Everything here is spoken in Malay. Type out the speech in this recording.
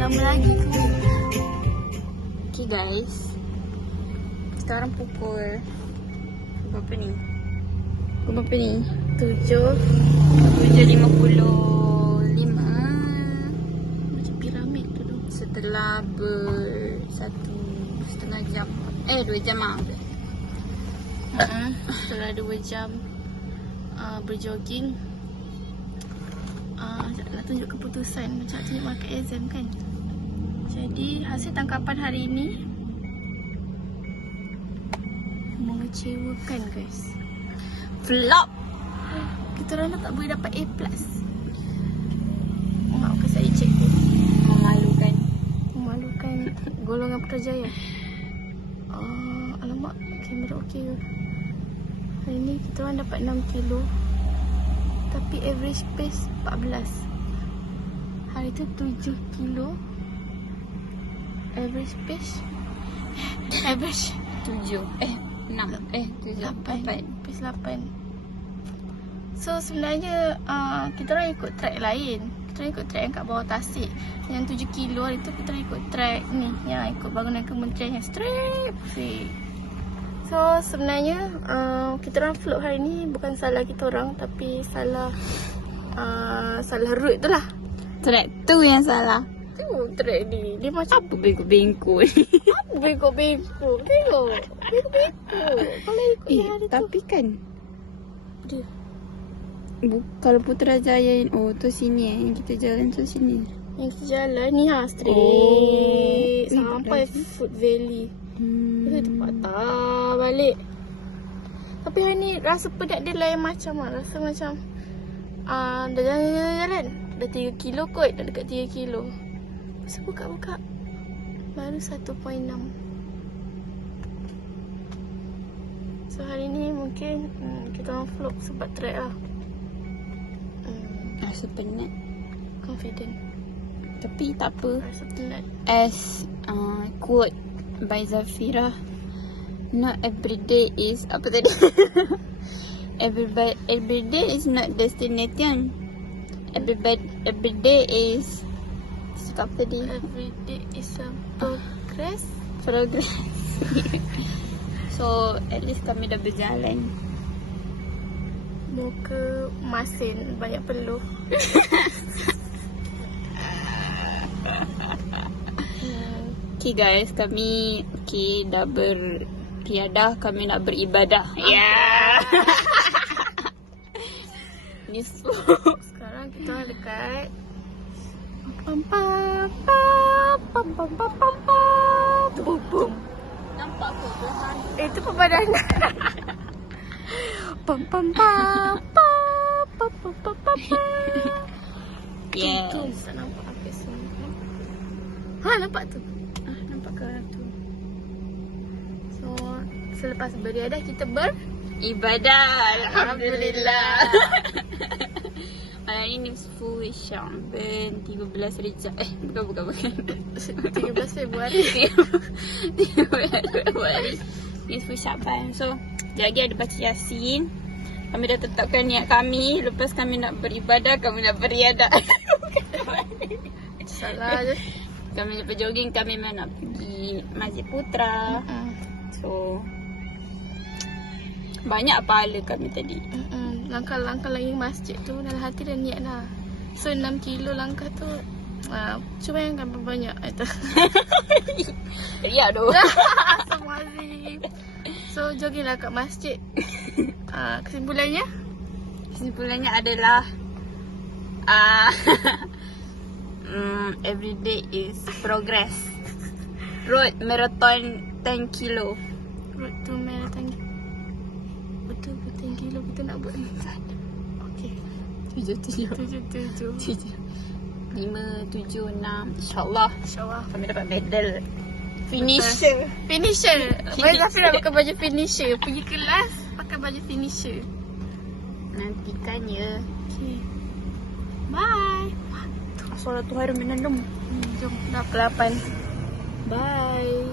Lama lagi tu. Okay guys, sekarang pukul berapa ni? 7.55. Macam piramid tu tu. Setelah 1.5 jam 2 jam Setelah 2 jam berjogging. Nak tunjuk keputusan macam tunjuk market exam kan. Jadi hasil tangkapan hari ini mengecewakan guys. flop. Kita orang dah tak boleh dapat A+. Maafkan saya cek tu. Memalukan golongan Putrajaya. Alamak, kamera okey ke? Hari ni kita orang dapat 6 kilo. Tapi average pace 14. Hari tu 7 kilo. Average pace average 7 8. Pace 8. So sebenarnya kita orang ikut track lain. Kita orang ikut track yang kat bawah Tasik. Yang 7 kilo hari tu kita orang ikut track ni, yang ikut bangunan kementerian yang straight. So sebenarnya kita orang float hari ni bukan salah kita orang, tapi salah route tu lah. Track tu yang salah. Tengok track ni, dia macam Apa bengkok-bengkok ni? apa bengkok-bengkok. Tengok bengkok-bengkok. Kalau ikut hari tu tapi kan dia kalau Putrajaya tu sini yang kita jalan tu sini. yang kita jalan ni straight sampai ni Food Valley. Kita patah balik. Tapi hari ni rasa pedak dia lain macam lah. Rasa macam dah jalan. Dah 3 kilo kot. Dah dekat 3 kilo. Masa buka-buka baru 1.6. So hari ni mungkin kita orang vlog sebab track lah. Rasa penat. Confident. Tapi tak apa. Rasa penat. As quote by Zafira, not every day is apa tadi? every day is not destination. Every day is apa tadi? Every day is a progress. So at least kami dah berjalan. Muka masin banyak peluh. Okay guys, kami dah berpiadah, kami nak beribadah. Yeah. Ni Sekarang kita orang dekat Bum. nampak ke belakang? Itu pemandangan. Yes. Tu tak nampak apa semua. Nampak tu. Nampak ke arah tu. So selepas beriadah kita Ibadah. Alhamdulillah. Hari ni nisfu Sya'ban 13 Rejab. Bukan. 13 Februari. 13 Februari. Nisfu Sya'ban. So, lagi ada baca Yasin. Kami dah tetapkan niat kami. Lepas kami nak beribadah, kami nak beriadah. Salah je. Kami lepas jogging, kami memang nak pergi Masjid Putra. So, banyak pahala kami tadi. Langkah-langkah lagi masjid tu dalam hati dah niat dah. So 6 kilo langkah tu cuba bayangkan berapa banyak itu. Ya doh. Astagfirullahaladzim. So jogginglah kat masjid. Kesimpulannya adalah every day is progress. Road marathon 10 kilo. Road to marathon. Betul 10 kilo kita nak buat ni. Okey. 7. 5, 7, 6. InsyaAllah kami dapat medal. Finisher. Baik Zafira nak pakai baju finisher. Pergi kelas pakai baju finisher. Nantikan ya. Okay. Bye. Suara tu harum menandum. Jom dah pukul 8. Bye.